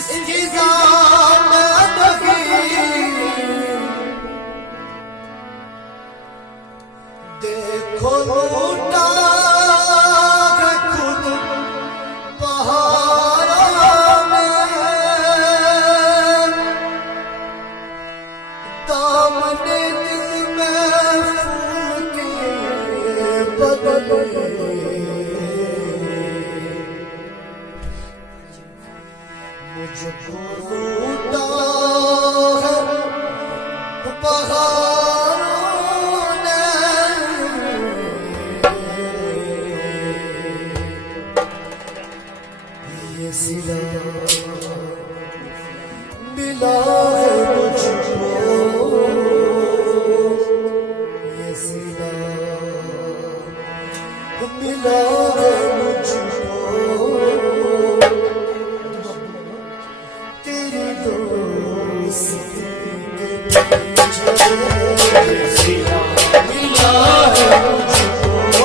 इसकी ज़ात देखो लूटा है खुद पहाड़ों में, दामने दिल में फूल के बदले मुझको लूटा है पहाड़ों ने, ये सिला मिला है मुझको, ये सिला मिला है मुझको तेरी दोस्ती के पीछे, सिला मिला है मुझको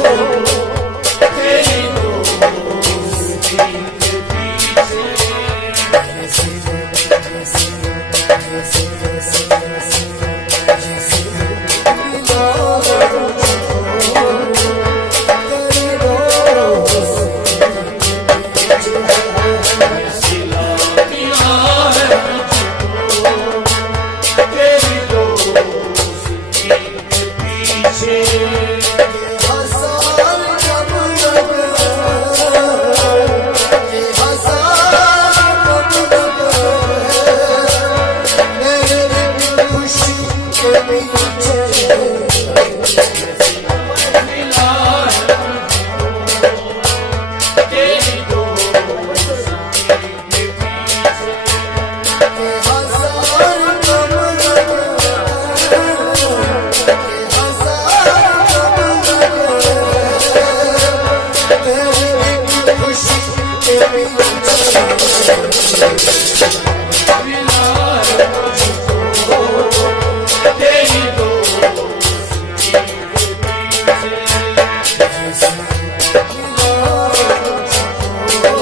तेरी दोस्ती के पीछे, ये सिला ये सिला ये सिला सिला सिला ये सिला मिला है मुझको तेरी दोस्ती के पीछे, ये सिला मिला है मुझको तेरी दोस्ती के पीछे, ये हज़ार जब लगे, ये हज़ार जब लगे मेरे खुशी के पीछे, मिला है तेरी दोस्ती के पीछे, ये हज़ार जब लगे, ये हज़ार जब लगे मेरी खुशी के पीछे, मिला है मुझको तेरी दोस्ती के पीछे, मिला है मुझको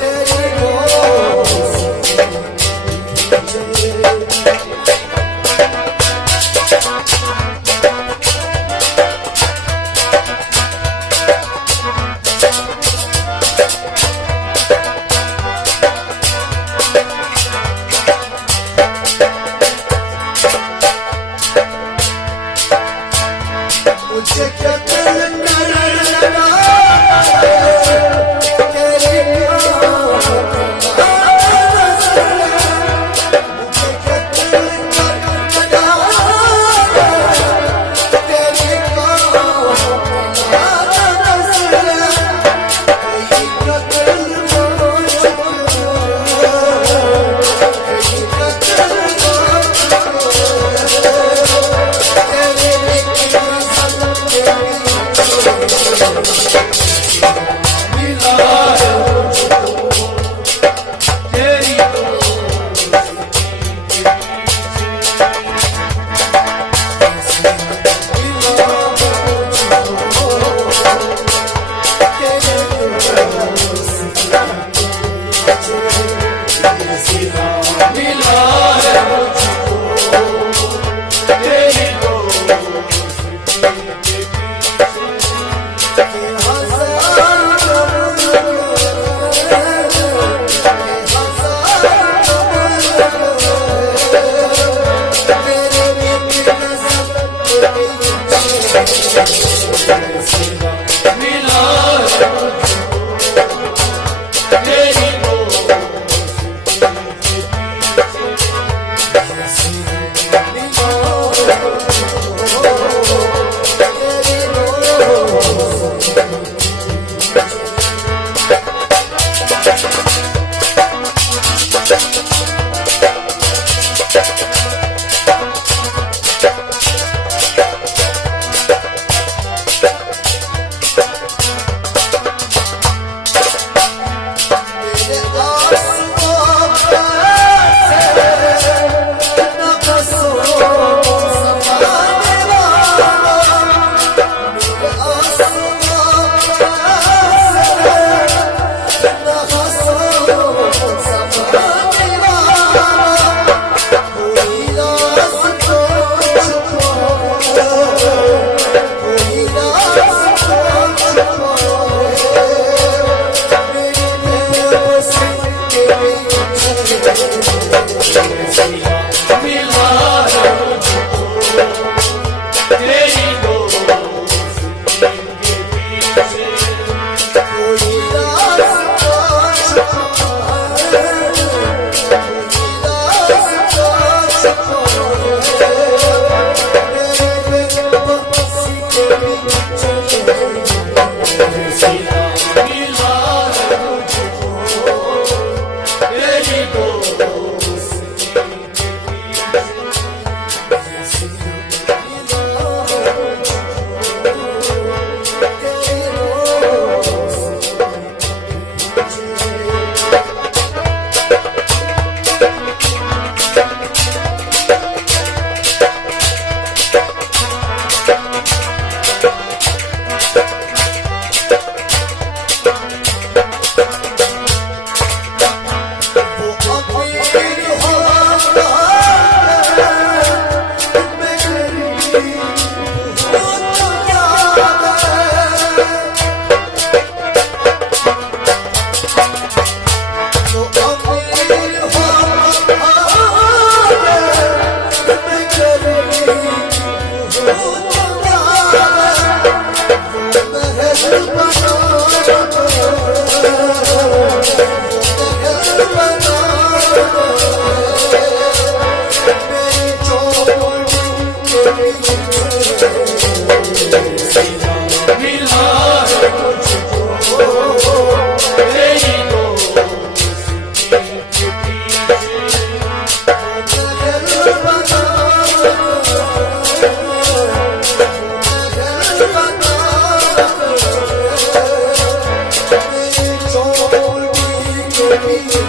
तेरी दोस्ती के पीछे। तेरी दोस्ती के पीछे महल बना मेरी चोटी के पीछे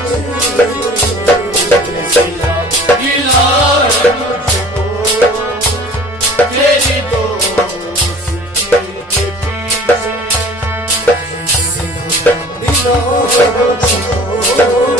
गिला है मुझको तेरी दोस्ती के पीछे गिला है मुझको तेरी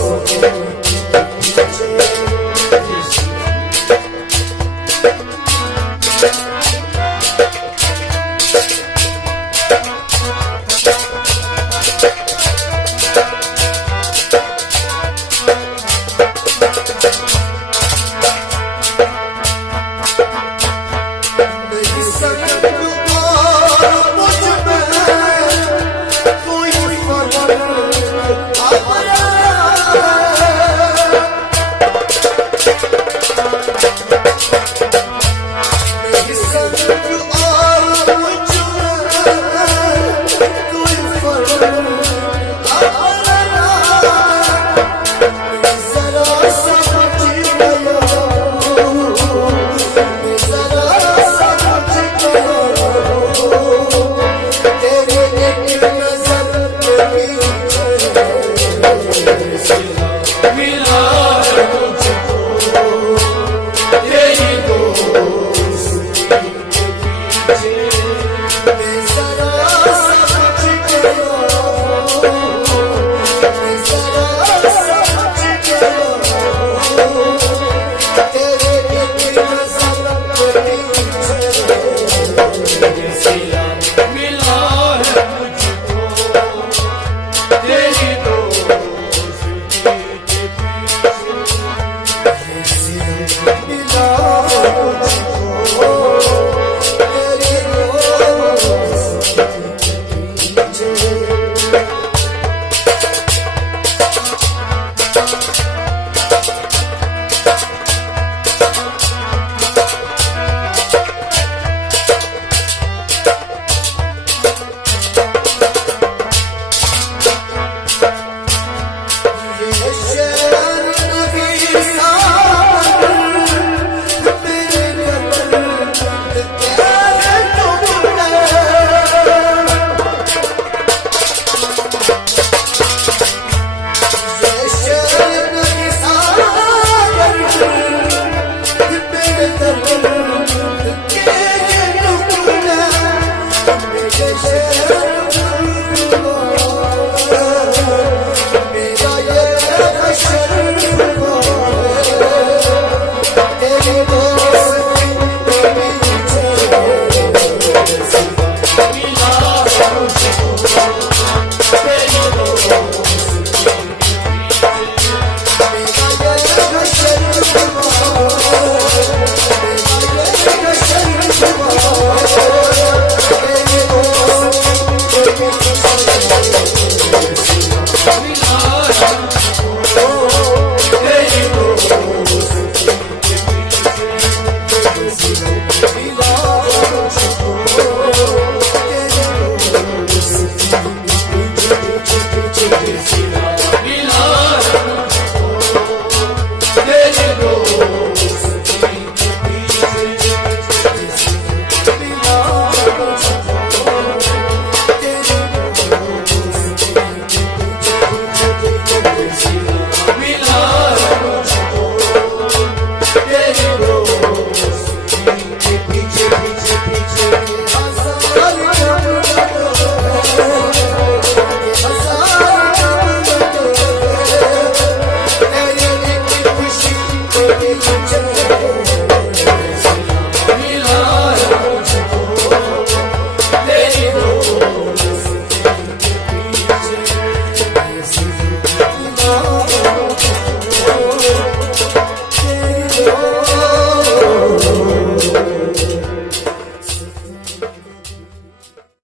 दोस्ती के पीछे Thank you.